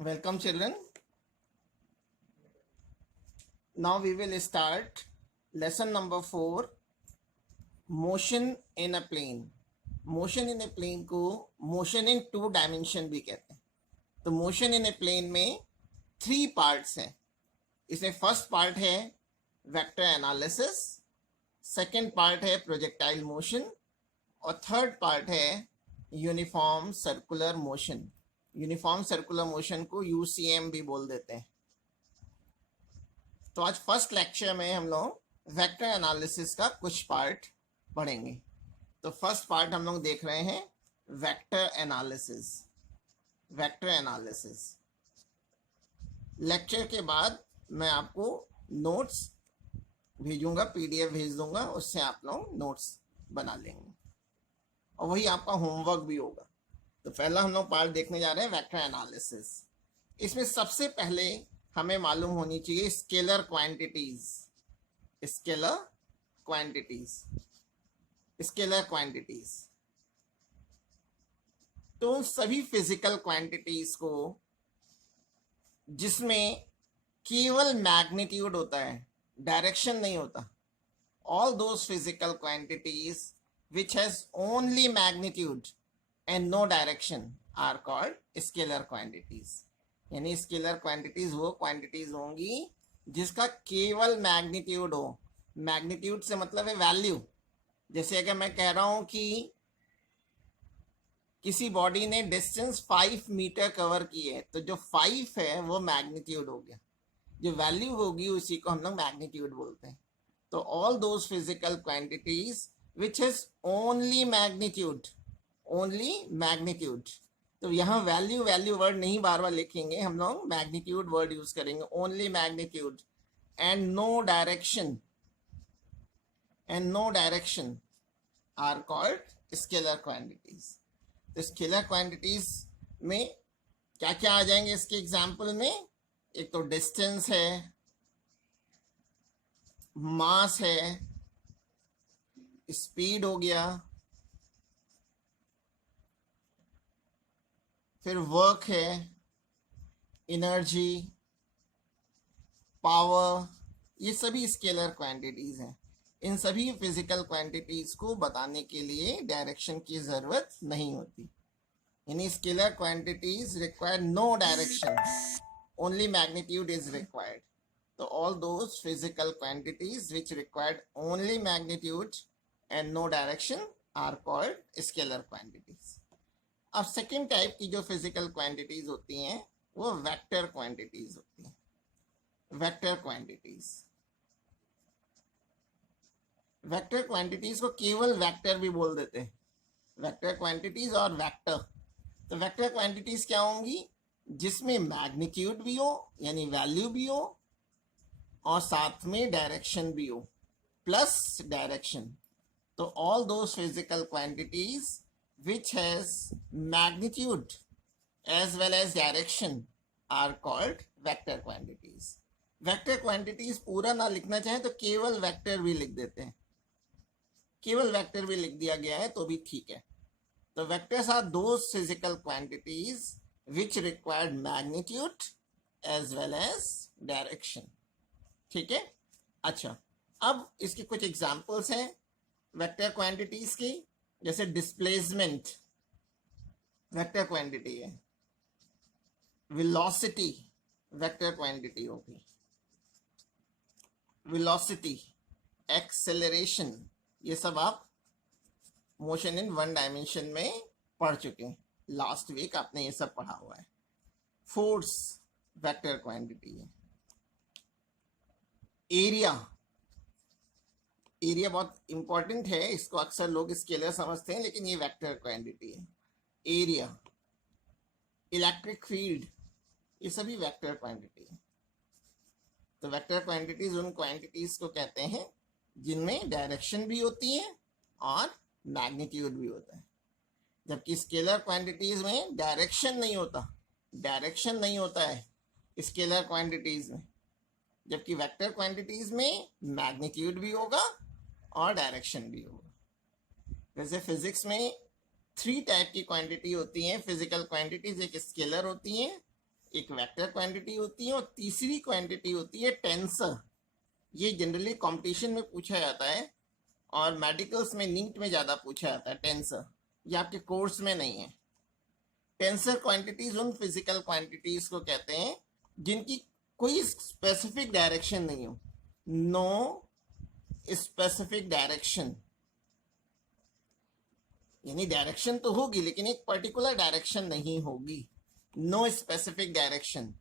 Welcome, children. Now we will start lesson number 4, motion in a plane. Motion in a plane को motion in 2 dimension भी कहते हैं. तो motion in a plane में 3 parts हैं. इसमें फर्स्ट पार्ट है वेक्टर एनालिसिस, सेकंड पार्ट है प्रोजेक्टाइल मोशन और थर्ड पार्ट है uniform circular motion. Uniform circular motion को यूसीएम भी बोल देते हैं. तो आज फर्स्ट लेक्चर में हम लोग वेक्टर एनालिसिस का कुछ पार्ट पढ़ेंगे. तो फर्स्ट पार्ट हम लोग देख रहे हैं vector analysis. Vector analysis lecture के बाद मैं आपको नोट्स भेजूंगा, पीडीएफ भेज दूंगा, उससे आप लोग नोट्स बना लेंगे और वही आपका होमवर्क भी होगा. तो पहला हम लोग पार्ट देखने जा रहे हैं वेक्टर एनालिसिस. इसमें सबसे पहले हमें मालूम होनी चाहिए scalar quantities. Scalar quantities scalar quantities तो उन सभी फिजिकल क्वांटिटीज को जिसमें केवल मैग्नीट्यूड होता है, डायरेक्शन नहीं होता. All those physical quantities which has only magnitude and no direction are called scalar quantities. यानी स्केलर क्वांटिटीज वो क्वांटिटीज होंगी जिसका केवल मैग्नीट्यूड हो. मैग्नीट्यूड से मतलब है वैल्यू. जैसे अगर मैं कह रहा हूं कि किसी बॉडी ने डिस्टेंस 5 मीटर कवर की है, तो जो 5 है वो मैग्नीट्यूड हो गया. जो वैल्यू होगी उसी को हम लोग मैग्नीट्यूड बोलते हैं. तो all those physical quantities which is only magnitude. तो यहाँ वैल्यू वर्ड नहीं बार बार लिखेंगे, हम लोग मैग्नीट्यूड वर्ड यूज करेंगे. Only magnitude and no direction are called scalar quantities. तो स्केलर क्वांटिटीज में क्या क्या आ जाएंगे इसके एग्जाम्पल में? एक तो डिस्टेंस है, मास है, स्पीड हो गया, फिर वर्क है, एनर्जी, पावर. ये सभी स्केलर क्वांटिटीज हैं. इन सभी फिजिकल क्वांटिटीज को बताने के लिए डायरेक्शन की जरूरत नहीं होती. यानी scalar quantities require no direction, only magnitude is required. तो all those physical quantities which required only magnitude and no direction are called scalar quantities. अब सेकेंड टाइप की जो फिजिकल क्वांटिटीज होती हैं वो वेक्टर क्वांटिटीज होती हैं. वेक्टर क्वांटिटीज को केवल वेक्टर भी बोल देते हैं. वेक्टर क्वांटिटीज और वेक्टर. तो वेक्टर क्वांटिटीज क्या होंगी? जिसमें मैग्नीट्यूड भी हो यानी वैल्यू भी हो और साथ में डायरेक्शन भी हो, प्लस डायरेक्शन. तो all those physical quantities which has magnitude as well as direction are called vector quantities. Vector quantities पूरा ना लिखना चाहे तो केवल वेक्टर भी लिख देते हैं. केवल वेक्टर भी लिख दिया गया है तो भी ठीक है. तो vectors are those physical quantities which require magnitude as well as direction. ठीक है. अच्छा, अब इसके कुछ एग्जाम्पल्स हैं वेक्टर क्वांटिटीज की. जैसे डिस्प्लेसमेंट वेक्टर क्वांटिटी है, वेलोसिटी वेक्टर क्वांटिटी होगी, वेलोसिटी, एक्सेलरेशन, ये सब आप मोशन इन 1 डायमेंशन में पढ़ चुके हैं. लास्ट वीक आपने ये सब पढ़ा हुआ है. फोर्स वेक्टर क्वांटिटी है. एरिया बहुत इंपॉर्टेंट है, इसको अक्सर लोग स्केलर समझते हैं लेकिन ये वेक्टर क्वांटिटी है. एरिया, इलेक्ट्रिक फील्ड, ये सभी वेक्टर क्वांटिटी है. तो वेक्टर क्वांटिटीज उन क्वांटिटीज को कहते हैं जिनमें डायरेक्शन भी होती है और मैग्नीट्यूड भी होता है. जबकि स्केलर क्वांटिटीज में डायरेक्शन नहीं होता है स्केलर क्वांटिटीज में. जबकि वेक्टर क्वांटिटीज में मैग्नीट्यूड भी होगा और डायरेक्शन भी होगा. वैसे फिजिक्स में 3 टाइप की क्वांटिटी होती हैं फिजिकल क्वांटिटीज. एक स्केलर होती हैं, एक वेक्टर क्वांटिटी होती है और तीसरी क्वांटिटी होती है टेंसर। ये जनरली कंपटीशन में पूछा जाता है और मेडिकल्स में नीट में ज्यादा पूछा जाता है टेंसर। ये आपके कोर्स में नहीं है। टेंसर क्वांटिटीज उन फिजिकल क्वांटिटीज को कहते हैं जिनकी कोई स्पेसिफिक डायरेक्शन नहीं हो। नो स्पेसिफिक डायरेक्शन, यानी डायरेक्शन तो होगी लेकिन एक पर्टिकुलर डायरेक्शन नहीं होगी। नो स्पेसिफिक डायरेक्शन,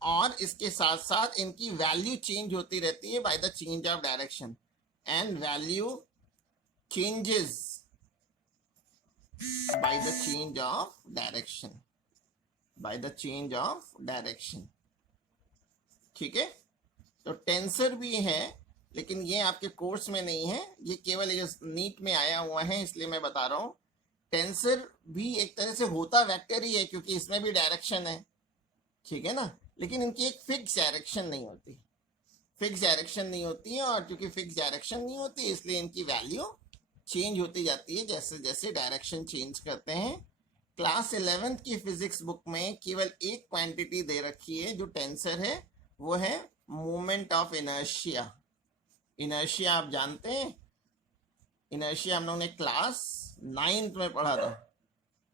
और इसके साथ साथ इनकी वैल्यू चेंज होती रहती है by the change of direction, and value changes by the change of direction, by the change of direction. ठीक है, तो टेंसर भी है लेकिन ये आपके कोर्स में नहीं है, ये केवल नीट में आया हुआ है इसलिए मैं बता रहा हूं। टेंसर भी एक तरह से होता वेक्टर ही है क्योंकि इसमें भी डायरेक्शन है, ठीक है ना, लेकिन इनकी एक फिक्स डायरेक्शन नहीं होती। फिक्स डायरेक्शन नहीं होती है, और क्योंकि फिक्स डायरेक्शन नहीं होती इसलिए इनकी वैल्यू चेंज होती जाती है जैसे जैसे डायरेक्शन चेंज करते हैं। क्लास 11th की फिजिक्स बुक में केवल एक क्वांटिटी दे रखी है जो टेंसर है, वो है मोमेंट ऑफ इनर्शिया। इनर्शिया आप जानते हैं, इनर्शिया हम लोगों ने क्लास 9th में पढ़ा था।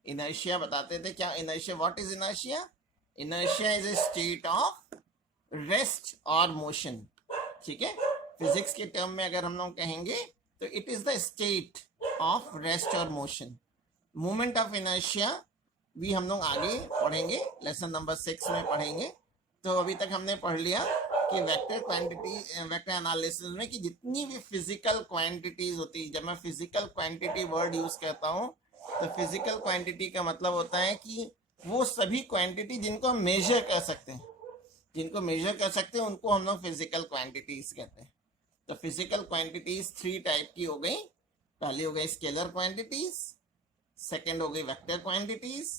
इनर्शिया बताते थे क्या inertia, what is inertia? Inertia is a state of rest और मोशन। ठीक है, फिजिक्स के टर्म में अगर हम लोग कहेंगे तो it is the state of rest और मोशन। मोमेंट ऑफ इनर्शिया भी हम लोग आगे पढ़ेंगे, लेसन नंबर 6 में पढ़ेंगे। तो अभी तक हमने पढ़ लिया कि वेक्टर क्वांटिटी, वेक्टर एनालिसिस में कि जितनी भी फिजिकल क्वांटिटीज होती है, जब मैं फिजिकल क्वांटिटी वर्ड यूज करता हूँ तो फिजिकल क्वांटिटी का मतलब होता है कि वो सभी क्वांटिटी जिनको हम मेजर कर सकते हैं, जिनको मेजर कर सकते हैं उनको हम लोग फिजिकल क्वांटिटीज कहते हैं। तो फिजिकल क्वांटिटीज 3 टाइप की हो गई। पहली हो गई स्केलर क्वांटिटीज, सेकेंड हो गई वेक्टर क्वांटिटीज,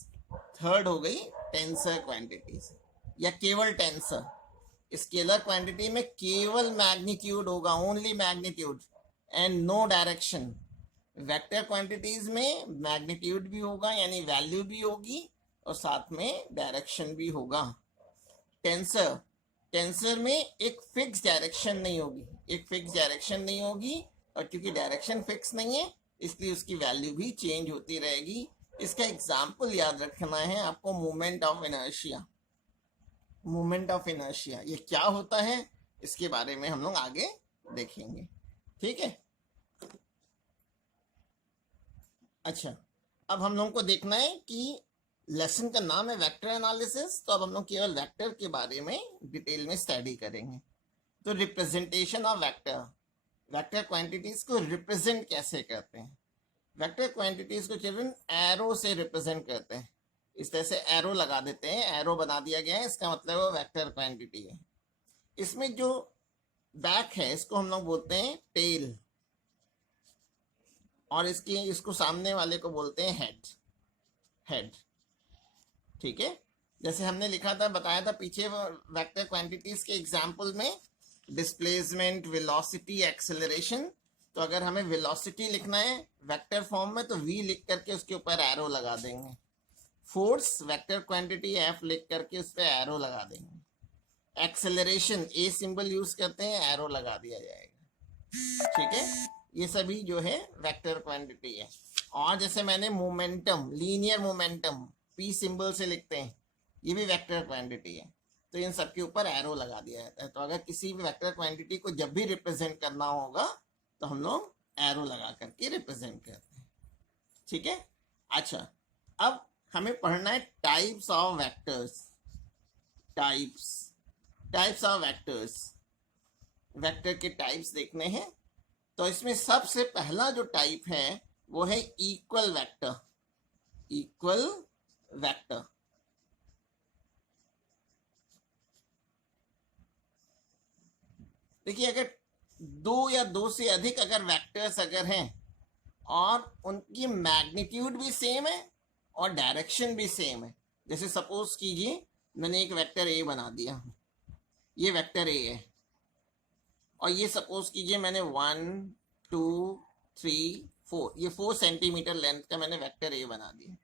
थर्ड हो गई टेंसर क्वांटिटीज या केवल टेंसर। स्केलर क्वांटिटी में केवल मैग्नीट्यूड होगा, only magnitude and no direction. Vector quantities में मैग्नीट्यूड भी होगा यानी वैल्यू भी होगी और साथ में डायरेक्शन भी होगा। टेंसर, टेंसर में एक फिक्स डायरेक्शन नहीं होगी, एक फिक्स डायरेक्शन नहीं होगी, और क्योंकि डायरेक्शन फिक्स नहीं है इसलिए उसकी वैल्यू भी चेंज होती रहेगी। इसका एग्जाम्पल याद रखना है आपको, moment of inertia. Moment of inertia ये क्या होता है इसके बारे में हम लोग आगे देखेंगे। ठीक है, अच्छा, अब हम लोगों को देखना है कि लेसन का नाम है वेक्टर एनालिसिस, तो अब हम लोग केवल वेक्टर के बारे में डिटेल में स्टडी करेंगे। तो representation of vector, vector quantities को रिप्रेजेंट कैसे करते हैं? वेक्टर क्वांटिटीज को चिल्ड्रन एरो से रिप्रेजेंट करते हैं। इस तरह से एरो लगा देते हैं, एरो बना दिया गया है, इसका मतलब वो वेक्टर क्वांटिटी है। इसमें जो बैक है इसको हम लोग बोलते हैं टेल, और इसको सामने वाले को बोलते हैं हेड, हेड। ठीक है, जैसे हमने लिखा था, बताया था पीछे वेक्टर क्वांटिटीज के एग्जांपल में, डिस्प्लेसमेंट, वेलोसिटी, एक्सेलरेशन। तो अगर हमें वेलोसिटी लिखना है वेक्टर फॉर्म में तो v लिख करके उसके ऊपर एरो लगा देंगे। फोर्स वेक्टर क्वांटिटी f लिख करके उस पर एरो लगा देंगे। एक्सेलरेशन a सिंबल यूज करते हैं, एरो लगा दिया जाएगा। ठीक है, ये सभी जो है वेक्टर क्वांटिटी है। और जैसे मैंने momentum, linear momentum p symbol से लिखते हैं, ये भी वेक्टर क्वांटिटी है, तो इन सब के ऊपर एरो लगा दिया जाता है। तो अगर किसी भी वेक्टर क्वांटिटी को जब भी रिप्रेजेंट करना होगा तो हम लोग एरो लगा करके रिप्रेजेंट करते हैं। ठीक है, अच्छा, अब हमें पढ़ना है types of vectors. Types of vectors, vector के टाइप्स देखने हैं। तो इसमें सबसे पहला जो टाइप है वो है इक्वल वेक्टर। इक्वल वेक्टर, देखिए, अगर दो या दो से अधिक अगर वेक्टर्स अगर हैं और उनकी मैग्नीट्यूड भी सेम है और डायरेक्शन भी सेम है, जैसे सपोज कीजिए मैंने एक वेक्टर ए बना दिया, ये वेक्टर ए है, और ये सपोज कीजिए मैंने 1 2 3 4, ये 4 सेंटीमीटर लेंथ का मैंने वेक्टर ए बना दिया।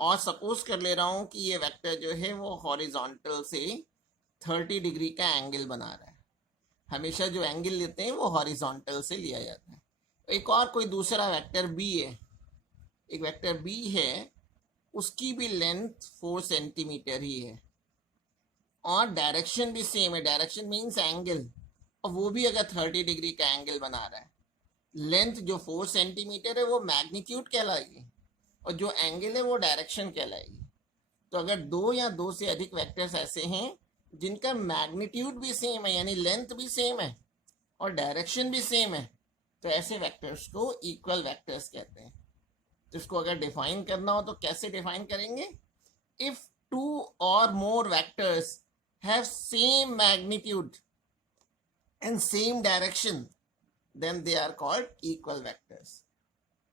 और सपोज कर ले रहा हूं कि ये वेक्टर जो है वो हॉरिजॉन्टल से 30 डिग्री का एंगल बना रहा है। हमेशा जो एंगल लेते हैं वो हॉरिजॉन्टल से लिया जाता है। एक और कोई दूसरा वेक्टर बी है, एक वेक्टर बी है, उसकी भी लेंथ 4 सेंटीमीटर ही है और डायरेक्शन भी सेम है। डायरेक्शन मीन्स एंगल, और वो भी अगर 30 डिग्री का एंगल बना रहा है। लेंथ जो 4 सेंटीमीटर है वो मैग्नीट्यूड कहलाएगी और जो एंगल है वो डायरेक्शन कहलाएगी। तो अगर दो या दो से अधिक वेक्टर्स ऐसे हैं जिनका मैग्नीट्यूड भी सेम है, यानी लेंथ भी सेम है और डायरेक्शन भी सेम है, तो ऐसे वेक्टर्स को इक्वल वेक्टर्स कहते हैं। तो इसको अगर डिफाइन करना हो तो कैसे डिफाइन करेंगे? इफ टू और more vectors have same magnitude and same direction, then they are called equal vectors.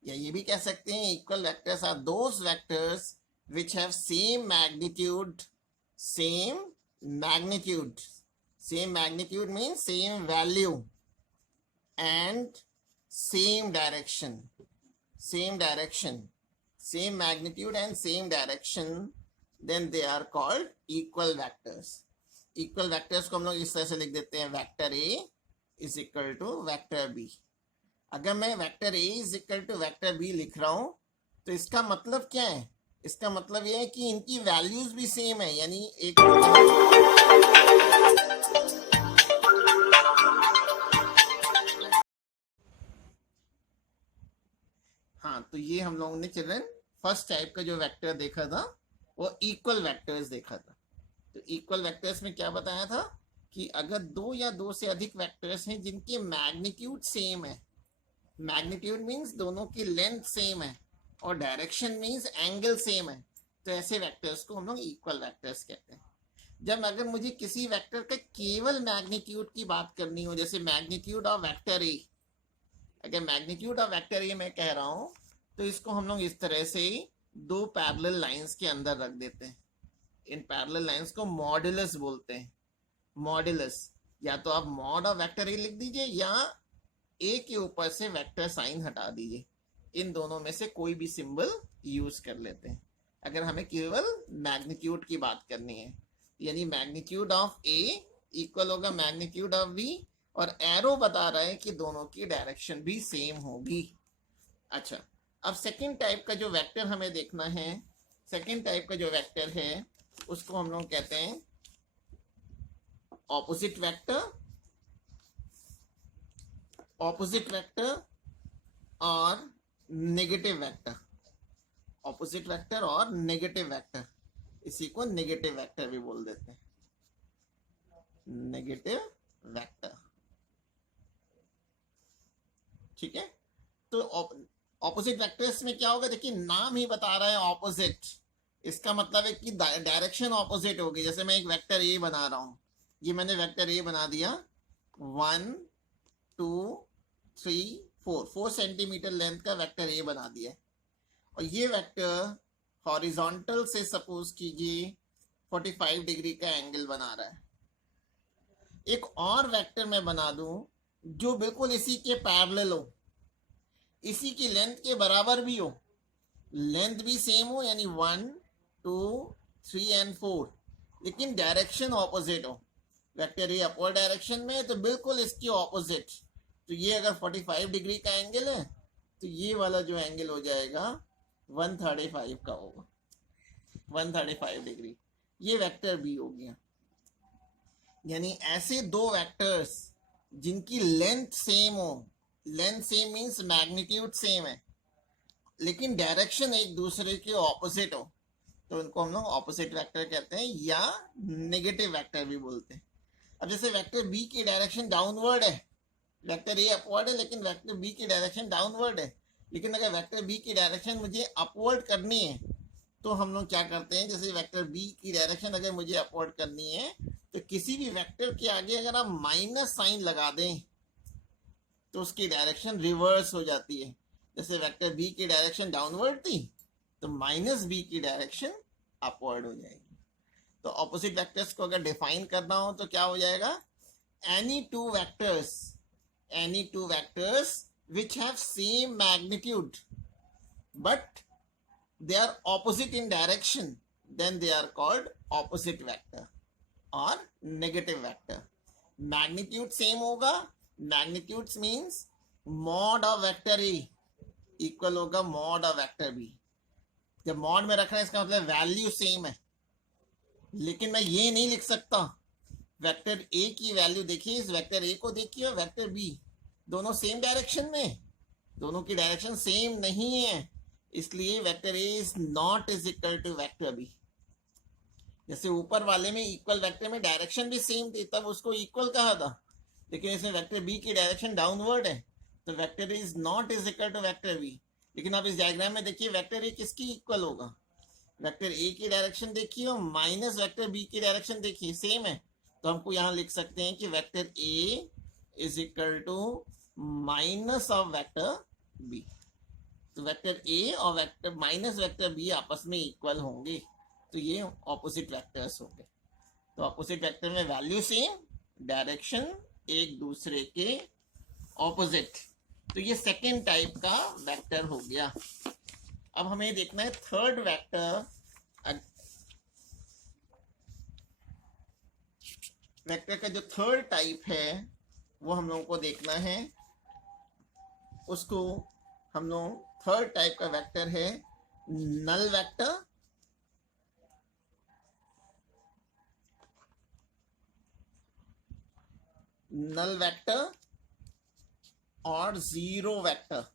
या ये भी कह सकते हैं equal vectors are those vectors which have same magnitude means same value and same magnitude and same direction, then they are called equal vectors. equal vectors को हम लोग इस तरह से लिख देते हैं, vector A is equal to vector B. अगर मैं vector A is equal to vector B लिख रहा हूं तो इसका मतलब क्या है? इसका मतलब यह है कि इनकी वैल्यूज भी सेम है, यानी एक हाँ, तो ये हम लोगों ने चिल्ड्रन फर्स्ट टाइप का जो वेक्टर देखा था वो इक्वल वेक्टर्स देखा था। तो इक्वल वेक्टर्स में क्या बताया था कि अगर दो या दो से अधिक वेक्टर्स हैं जिनके मैग्नीट्यूड सेम है, मैग्नीट्यूड मीन्स दोनों की लेंथ सेम है और डायरेक्शन मीन्स एंगल सेम है, तो ऐसे वेक्टर्स को हम लोग इक्वल वेक्टर्स कहते हैं। जब अगर मुझे किसी वेक्टर का केवल मैग्नीट्यूड की बात करनी हो, जैसे मैग्नीट्यूड ऑफ वेक्टर ए, अगर मैग्नीट्यूड ऑफ वेक्टर ए मैं कह रहा हूं तो इसको हम लोग इस तरह से दो पैरेलल लाइंस के अंदर रख देते हैं। इन पैरेलल लाइंस को मॉड्यूलस बोलते हैं। मॉड्यूलस, या तो आप मॉड ऑफ वेक्टर ए लिख दीजिए या ए के ऊपर से वेक्टर साइन हटा दीजिए, इन दोनों में से कोई भी सिंबल यूज कर लेते हैं अगर हमें केवल मैग्नीट्यूड की बात करनी है। यानी मैग्नीट्यूड ऑफ ए इक्वल होगा मैग्नीट्यूड ऑफ बी, और एरो बता रहा है कि दोनों की डायरेक्शन भी सेम होगी। अच्छा, अब सेकंड टाइप का जो वेक्टर हमें देखना है, सेकंड टाइप का जो वेक्टर है उसको हम लोग कहते हैं ऑपोजिट वेक्टर और नेगेटिव वेक्टर। ऑपोजिट वेक्टर और नेगेटिव वेक्टर, इसी को नेगेटिव वेक्टर भी बोल देते हैं, नेगेटिव वेक्टर। ठीक है, तो ऑपोजिट वेक्टर्स में क्या होगा? देखिए नाम ही बता रहा है ऑपोजिट, इसका मतलब है कि डायरेक्शन ऑपोजिट होगी। जैसे मैं एक वेक्टर ए बना रहा हूं, ये मैंने वेक्टर ए बना दिया 1 2 3 4 सेंटीमीटर लेंथ का वेक्टर ए बना दिया, और ये वेक्टर हॉरिजॉन्टल से सपोज कीजिए 45 डिग्री का एंगल बना रहा है। एक और वेक्टर मैं बना दूं जो बिल्कुल इसी के पैरेलल हो, इसी की लेंथ के बराबर भी हो, लेंथ भी सेम हो, यानी 1 2 3 एंड 4, लेकिन डायरेक्शन ऑपोजिट हो। वेक्टर ए अपवर्ड डायरेक्शन में है तो बिल्कुल इसके ऑपोजिट। तो ये अगर 45 डिग्री का एंगल है तो ये वाला जो एंगल हो जाएगा 135 का होगा, 135 डिग्री। ये वेक्टर बी हो गया। यानी ऐसे दो वेक्टर्स जिनकी लेंथ सेम हो, length same means magnitude same है, लेकिन डायरेक्शन एक दूसरे के ऑपोजिट हो, तो उनको हम लोग ऑपोजिट वेक्टर कहते हैं या नेगेटिव वेक्टर भी बोलते हैं। अब जैसे वेक्टर बी की डायरेक्शन डाउनवर्ड है, वेक्टर ए अपवर्ड है लेकिन वेक्टर बी की डायरेक्शन डाउनवर्ड है, लेकिन अगर वेक्टर बी की डायरेक्शन मुझे अपवर्ड करनी है तो हम लोग क्या करते हैं, जैसे वेक्टर बी की डायरेक्शन अगर मुझे अपवर्ड करनी है तो किसी भी वेक्टर के आगे अगर आप माइनस साइन लगा दें तो उसकी डायरेक्शन रिवर्स हो जाती है। जैसे वेक्टर बी की डायरेक्शन डाउनवर्ड थी तो माइनस बी की डायरेक्शन अपवर्ड हो जाएगी। तो ऑपोजिट वेक्टर्स को अगर डिफाइन करना हो तो क्या हो जाएगा? Any two vectors which have same magnitude but they are opposite in direction, then they are called opposite vector or negative vector. Magnitude same होगा, magnitudes means mod of vector A equal होगा mod of vector B. जब mod में रख रहे हैं इसका मतलब value same है, लेकिन मैं ये नहीं लिख सकता वेक्टर ए की वैल्यू देखिए, इस वेक्टर ए को देखिए और वेक्टर बी दोनों सेम डायरेक्शन में, दोनों की डायरेक्शन सेम नहीं है, इसलिए vector A is not is equal to vector B. जैसे ऊपर वाले में इक्वल वेक्टर में डायरेक्शन भी सेम थी तब उसको इक्वल कहा था, लेकिन इसमें वेक्टर बी की डायरेक्शन डाउनवर्ड है तो vector is not is equal to vector B. लेकिन आप इस डायग्राम में देखिए वेक्टर ए किसकी इक्वल होगा, वेक्टर ए की डायरेक्शन देखिए और माइनस वेक्टर बी की डायरेक्शन देखिए सेम है, तो हमको यहाँ लिख सकते हैं कि vector A is equal to minus of vector B. तो वेक्टर ए और वेक्टर माइनस वेक्टर बी आपस में इक्वल होंगे, तो ये ऑपोजिट वेक्टर्स होंगे. तो ऑपोजिट वेक्टर में वैल्यू सेम, डायरेक्शन एक दूसरे के ऑपोजिट. तो ये सेकेंड टाइप का वेक्टर हो गया. अब हमें देखना है थर्ड वेक्टर. वेक्टर का जो थर्ड टाइप है वो हम लोगों को देखना है. उसको हम लोग थर्ड टाइप का वेक्टर है नल वेक्टर, नल वेक्टर और जीरो वेक्टर.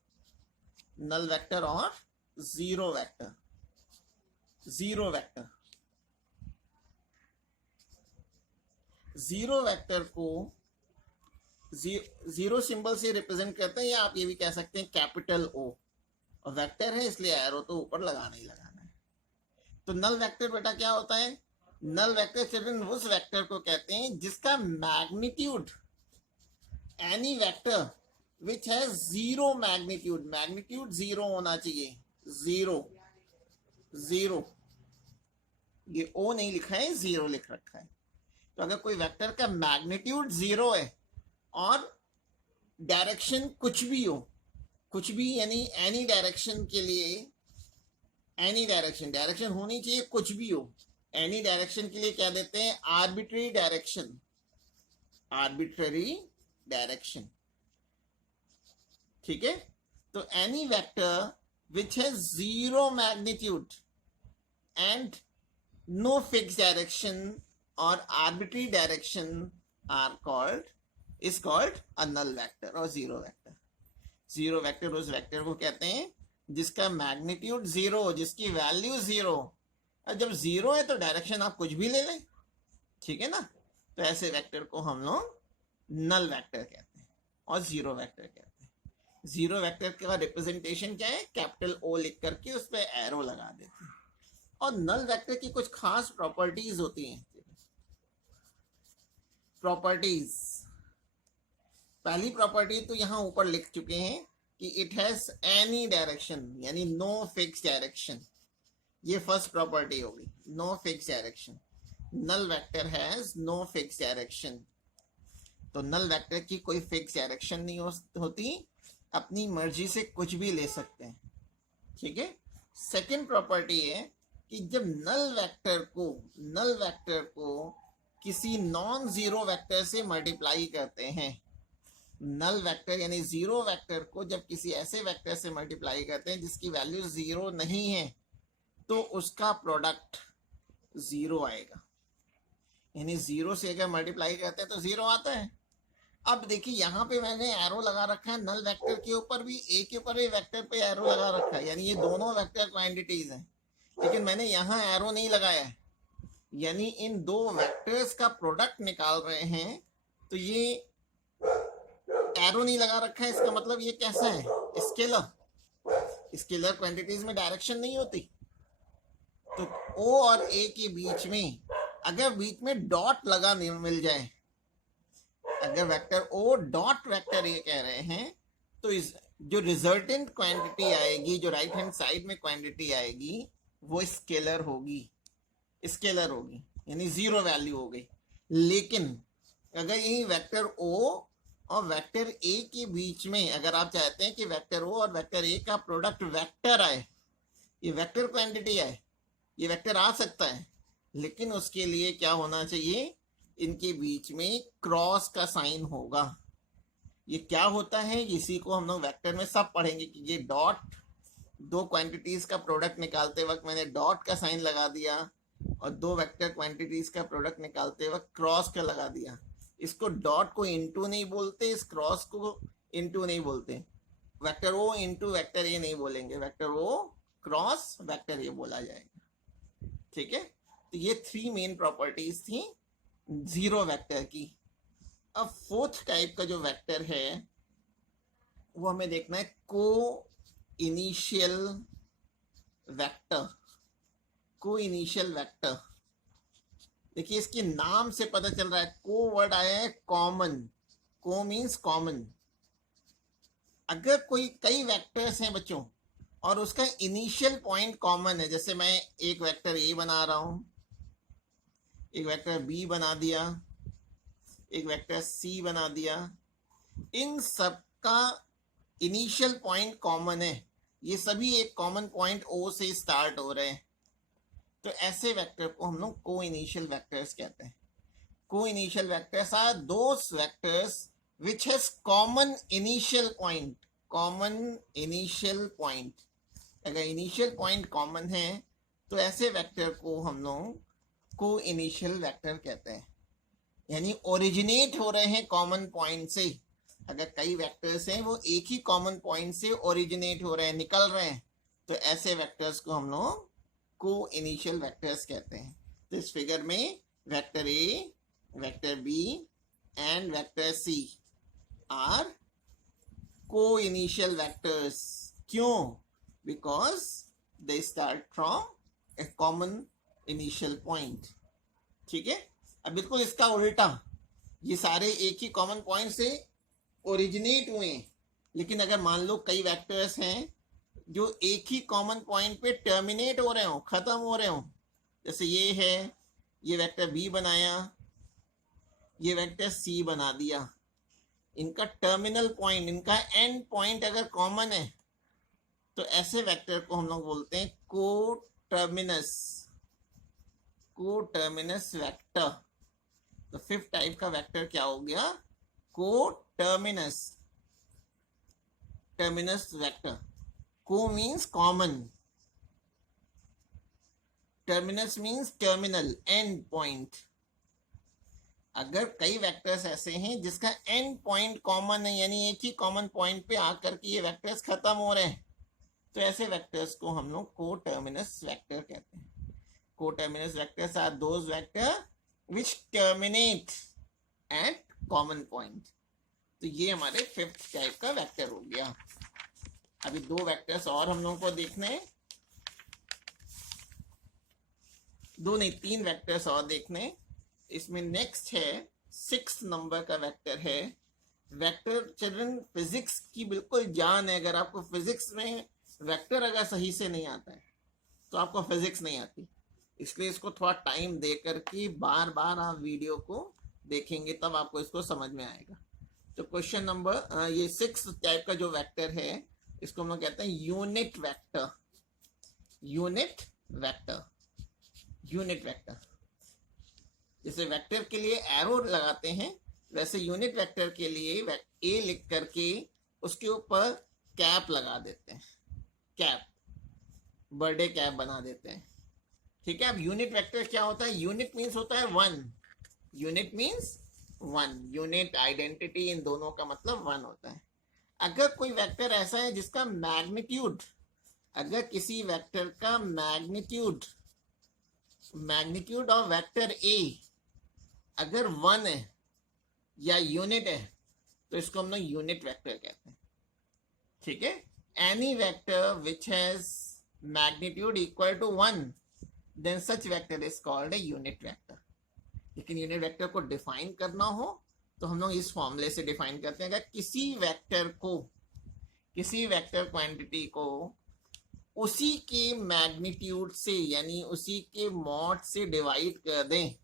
नल वेक्टर और zero vector. Zero vector, zero vector को जीरो सिंबल से रिप्रेजेंट करते हैं, या आप ये भी कह सकते हैं कैपिटल ओ. और वेक्टर है इसलिए एरो तो ऊपर लगाना ही लगाना है. तो नल वेक्टर बेटा क्या होता है? नल वेक्टर चिल्ड्रन उस वेक्टर को कहते हैं जिसका magnitude, any vector which has zero magnitude, magnitude zero होना चाहिए, जीरो जीरो, ये ओ नहीं लिखा है, जीरो लिख रखा है. तो अगर कोई वेक्टर का मैग्नीट्यूड जीरो है और डायरेक्शन कुछ भी हो, कुछ भी यानी एनी डायरेक्शन के लिए, एनी डायरेक्शन, डायरेक्शन होनी चाहिए कुछ भी हो, एनी डायरेक्शन के लिए क्या देते हैं? Arbitrary direction, arbitrary direction. ठीक है. तो any vector which has zero magnitude and no fix direction और arbitrary direction are called, is called a null vector और zero vector. जीरो वेक्टर उस वेक्टर को कहते हैं जिसका मैग्नीट्यूड जीरो, जिसकी वैल्यू जीरो. और जब जीरो है तो डायरेक्शन आप कुछ भी ले लें, ठीक है ना. तो ऐसे वेक्टर को हम लोग नल वेक्टर कहते हैं और जीरो वेक्टर कहते हैं. जीरो वेक्टर का रिप्रेजेंटेशन क्या है? कैपिटल ओ लिख करके उस पर एरो लगा देते हैं. और नल वेक्टर की कुछ खास प्रॉपर्टीज होती हैं. प्रॉपर्टीज, पहली प्रॉपर्टी तो यहां ऊपर लिख चुके हैं कि इट हैज एनी डायरेक्शन, यानी नो फिक्स डायरेक्शन. ये फर्स्ट प्रॉपर्टी होगी, no fix direction. Null vector has no fix direction. तो नल वेक्टर की कोई फिक्स डायरेक्शन नहीं होती, अपनी मर्जी से कुछ भी ले सकते हैं. ठीक है. सेकेंड प्रॉपर्टी है कि जब नल वेक्टर को किसी नॉन जीरो वेक्टर से मल्टीप्लाई करते हैं, नल वेक्टर यानी जीरो वेक्टर को जब किसी ऐसे वेक्टर से मल्टीप्लाई करते हैं जिसकी वैल्यू जीरो नहीं है, तो उसका प्रोडक्ट जीरो आएगा. यानी जीरो से अगर मल्टीप्लाई करते हैं तो जीरो आता है. अब देखिए यहाँ पे मैंने एरो लगा रखा है, नल वेक्टर के ऊपर भी, ए के ऊपर भी वेक्टर पे एरो लगा रखा है, यानी ये दोनों वेक्टर क्वांटिटीज हैं. लेकिन मैंने यहाँ एरो नहीं लगाया है, यानी इन दो वेक्टर्स का प्रोडक्ट निकाल रहे हैं, तो ये एरो नहीं लगा रखा है. इसका मतलब ये कैसा है? स्केलर. स्केलर क्वांटिटीज में डायरेक्शन नहीं होती. तो ओ और ए के बीच में अगर बीच में डॉट लगा मिल जाए, अगर vector O dot vector A कह रहे हैं, तो इस जो रिजल्टेंट क्वांटिटी आएगी, जो राइट हैंड साइड में क्वांटिटी आएगी, वो स्केलर होगी, स्केलर होगी, यानी जीरो वैल्यू हो गई. लेकिन अगर यही वेक्टर ओ और वेक्टर ए के बीच में अगर आप चाहते हैं कि वेक्टर ओ और वेक्टर ए का प्रोडक्ट वेक्टर आए, ये वेक्टर क्वांटिटी है, ये वेक्टर आ सकता है, लेकिन उसके लिए क्या होना चाहिए, इनके बीच में क्रॉस का साइन होगा। ये क्या होता है, इसी को हम लोग वेक्टर में सब पढ़ेंगे कि ये डॉट, दो क्वांटिटीज का प्रोडक्ट निकालते वक्त मैंने डॉट का साइन लगा दिया और दो वेक्टर क्वांटिटीज का प्रोडक्ट निकालते वक्त क्रॉस का लगा दिया। इसको डॉट को इनटू नहीं बोलते, इस क्रॉस को इनटू नहीं बोलते, vector O into vector A नहीं बोलेंगे, vector O cross vector A बोला जाएगा। ठीक है, तो ये 3 मेन प्रॉपर्टीज थी जीरो वेक्टर की। अब फोर्थ टाइप का जो वेक्टर है वो हमें देखना है को इनिशियल वेक्टर। को इनिशियल वेक्टर, देखिए इसके नाम से पता चल रहा है, को वर्ड आया है कॉमन, को मीन्स कॉमन। अगर कोई कई वेक्टर्स हैं बच्चों और उसका इनिशियल पॉइंट कॉमन है, जैसे मैं एक वेक्टर ए बना रहा हूं, एक वेक्टर बी बना दिया, एक वेक्टर सी बना दिया, इन सब का इनिशियल पॉइंट कॉमन है, ये सभी एक कॉमन पॉइंट ओ से स्टार्ट हो रहे हैं, तो ऐसे वेक्टर को हम लोग को इनिशियल वेक्टर्स कहते हैं। Co-initial vectors are those vectors which has common initial point, common initial point। अगर इनिशियल पॉइंट कॉमन है तो ऐसे वेक्टर को हम लोग को इनिशियल वेक्टर कहते हैं, यानी ओरिजिनेट हो रहे हैं कॉमन पॉइंट से। अगर कई वेक्टर्स हैं वो एक ही कॉमन पॉइंट से ओरिजिनेट हो रहे हैं, निकल रहे हैं, तो ऐसे वेक्टर्स को हम लोग को इनिशियल वेक्टर्स कहते हैं। तो इस फिगर में vector A, vector B and vector C are co-initial vectors। क्यों? Because they start from a common initial point। ठीक है, अब बिल्कुल इसका उल्टा, ये सारे एक ही कॉमन पॉइंट से ओरिजिनेट हुए हैं, लेकिन अगर मान लो कई वेक्टर्स हैं जो एक ही कॉमन पॉइंट पे टर्मिनेट हो रहे हो, खत्म हो रहे हो, जैसे ये है, ये वेक्टर बी बनाया, ये वेक्टर सी बना दिया, इनका टर्मिनल पॉइंट, इनका एंड पॉइंट अगर कॉमन है तो ऐसे वेक्टर को हम लोग बोलते हैं को टर्मिनस, को टर्मिनस वेक्टर। तो फिफ्थ टाइप का वेक्टर क्या हो गया, को टर्मिनस, टर्मिनस वेक्टर। को means common, terminus means terminal, and point. अगर कई वेक्टर्स ऐसे हैं जिसका एंड पॉइंट कॉमन है, यानी एक ही कॉमन पॉइंट पे आकर के ये वेक्टर्स खत्म हो रहे हैं, तो ऐसे वेक्टर्स को हम लोग को टर्मिनस वेक्टर कहते हैं। Co-terminus vectors are those vector which terminate at common point. तो ये हमारे फिफ्थ टाइप का वेक्टर हो गया। अभी दो वेक्टर्स और हम लोगों को देखने हैं, दो नहीं तीन वेक्टर्स और देखने। इसमें नेक्स्ट है 6 नंबर का वेक्टर है वेक्टर। चिल्ड्रन फिजिक्स की बिल्कुल जान है, अगर आपको फिजिक्स में वेक्टर अगर सही से नहीं आता है तो आपको फिजिक्स नहीं आती, इसलिए इसको थोड़ा टाइम दे करके बार बार आप वीडियो को देखेंगे तब आपको इसको समझ में आएगा। तो क्वेश्चन नंबर ये 6 टाइप का जो वेक्टर है इसको हम लोग कहते हैं unit vector. Unit vector, unit vector. जैसे वेक्टर के लिए एरो लगाते हैं वैसे यूनिट वेक्टर के लिए ए लिख करके उसके ऊपर कैप लगा देते हैं, कैप, बर्थडे कैप बना देते हैं। ठीक है, अब यूनिट वेक्टर क्या होता है, यूनिट मीन्स होता है 1, यूनिट मीन्स 1, यूनिट आइडेंटिटी, इन दोनों का मतलब 1 होता है। अगर कोई वेक्टर ऐसा है जिसका मैग्नीट्यूड, अगर किसी वेक्टर का magnitude, magnitude of vector A अगर 1 है या यूनिट है तो इसको हम लोग यूनिट वेक्टर कहते हैं। ठीक है, any vector which has magnitude equal to 1 then such vector is called a unit vector. लेकिन यूनिट वेक्टर को डिफाइन करना हो तो हम लोग इस फॉर्मूले से डिफाइन करते हैं। अगर किसी वेक्टर को, किसी वेक्टर क्वांटिटी को उसी के मैग्नीट्यूड से यानी उसी के मॉड से डिवाइड कर दें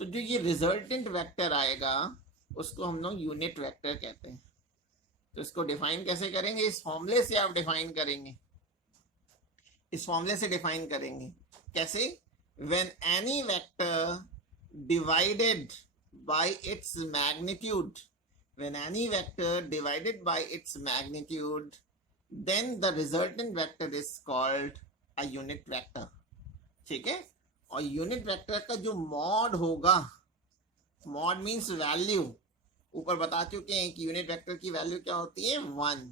तो जो ये रिजल्टेंट वेक्टर आएगा उसको हम लोग यूनिट वेक्टर कहते हैं। तो इसको डिफाइन कैसे करेंगे, इस फॉर्मूले से आप डिफाइन करेंगे। इस फॉर्मूले से डिफाइन करेंगे। कैसे? When any vector divided by its magnitude, when any vector divided by its magnitude, then the resultant vector is called a unit vector। ठीक है? और यूनिट वेक्टर का जो मॉड होगा, मॉड मीन्स वैल्यू, ऊपर बता चुके हैं कि यूनिट वेक्टर की वैल्यू क्या होती है, 1।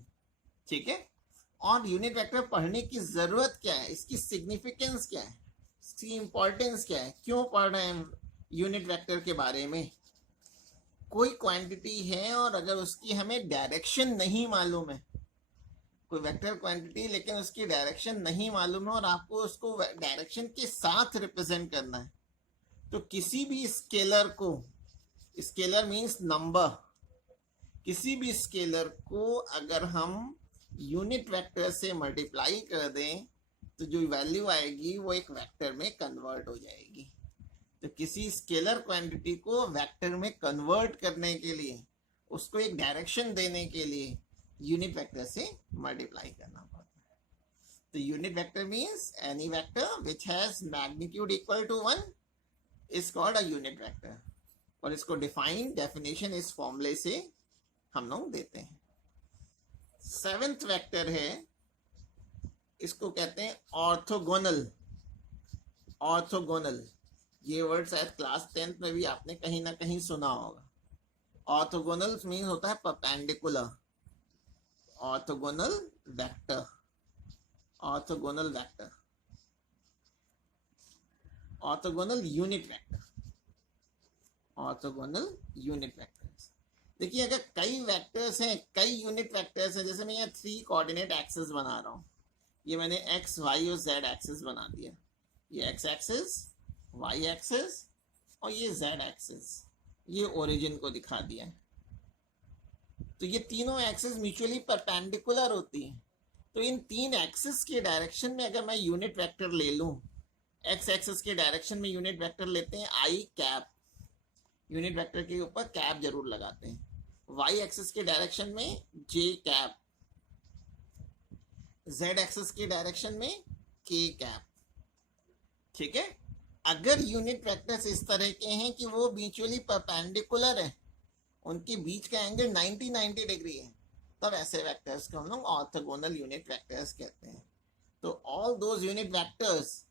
ठीक है? और यूनिट वेक्टर पढ़ने की जरूरत क्या है, इसकी सिग्निफिकेंस क्या है, इसकी इंपॉर्टेंस क्या है, क्यों पढ़ रहे हैं यूनिट वेक्टर के बारे में? कोई क्वांटिटी है और अगर उसकी हमें डायरेक्शन नहीं मालूम है, कोई वेक्टर क्वांटिटी लेकिन उसकी डायरेक्शन नहीं मालूम है और आपको उसको डायरेक्शन के साथ रिप्रेजेंट करना है, तो किसी भी स्केलर को, स्केलर मींस नंबर, किसी भी स्केलर को अगर हम यूनिट वेक्टर से मल्टीप्लाई कर दें तो जो वैल्यू आएगी वो एक वेक्टर में कन्वर्ट हो जाएगी। तो किसी स्केलर क्वांटिटी को वेक्टर में कन्वर्ट करने के लिए, उसको एक डायरेक्शन देने के लिए यूनिट वेक्टर से मल्टीप्लाई करना पड़ता है। तो unit vector means any vector which has magnitude equal to 1 is called a unit vector. और इसको डेफिनेशन इस फॉर्मूले से हम लोग देते हैं। 7th वेक्टर है, इसको कहते हैं ऑर्थोगोनल। ऑर्थोगोनल, ये वर्ड शायद क्लास 10th में भी आपने कहीं ना कहीं सुना होगा। ऑर्थोगोनल मीन होता है perpendicular. Orthogonal vector, orthogonal vector, orthogonal unit vector, orthogonal unit vectors. देखिए अगर कई वेक्टर्स हैं, कई यूनिट वेक्टर्स हैं, जैसे मैं यहाँ 3 कोऑर्डिनेट एक्सिस बना रहा हूँ, ये मैंने एक्स वाई और जेड एक्सिस बना दिया, ये एक्स एक्सिस, वाई एक्सिस और ये जेड एक्सिस, ये ओरिजिन को दिखा दिया है। तो ये तीनों एक्सिस म्यूचुअली परपेंडिकुलर होती हैं। तो इन 3 एक्सिस के डायरेक्शन में अगर मैं यूनिट वेक्टर ले लूं, एक्स एक्सिस के डायरेक्शन में यूनिट वेक्टर लेते हैं आई कैप, यूनिट वेक्टर के ऊपर कैप जरूर लगाते हैं। वाई एक्सिस के डायरेक्शन में जे कैप, जेड एक्सिस के डायरेक्शन में के कैप। ठीक है? अगर यूनिट वेक्टर्स इस तरह के हैं कि वो म्यूचुअली परपेंडिकुलर है, उनके बीच का एंगल 90 डिग्री है, तब ऐसे वेक्टर्स को हम लोग ऑर्थोगोनल यूनिट वेक्टर्स कहते हैं। तो all those unit vectors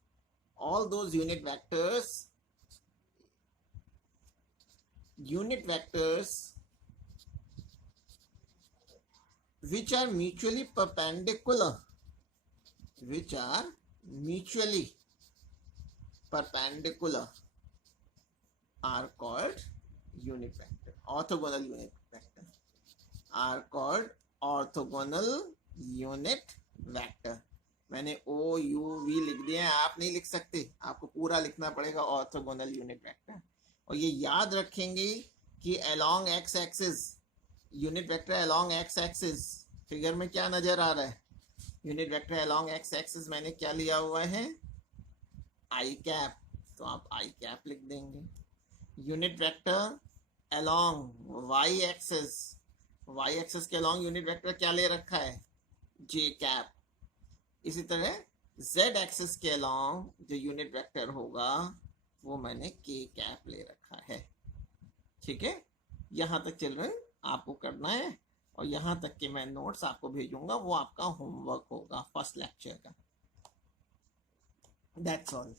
which are mutually perpendicular, are called unit vector. Orthogonal unit vector are called orthogonal unit vector। मैंने ओ यू वी लिख दिया है, आप नहीं लिख सकते, आपको पूरा लिखना पड़ेगा ऑर्थोगोनल यूनिट वेक्टर। और ये याद रखेंगे कि along x axis, unit vector along x axis, figure में क्या नजर आ रहा है, unit vector along x axis मैंने क्या लिया हुआ है, आई कैप, तो आप आई कैप लिख देंगे। Unit vector along y axis, y axis के along यूनिट वेक्टर क्या ले रखा है, j कैप। इसी तरह z axis के along जो यूनिट वेक्टर होगा वो मैंने k कैप ले रखा है। ठीक है? यहाँ तक चिल्ड्रन आपको करना है, और यहाँ तक के मैं नोट्स आपको भेजूंगा, वो आपका होमवर्क होगा फर्स्ट लेक्चर का। That's all.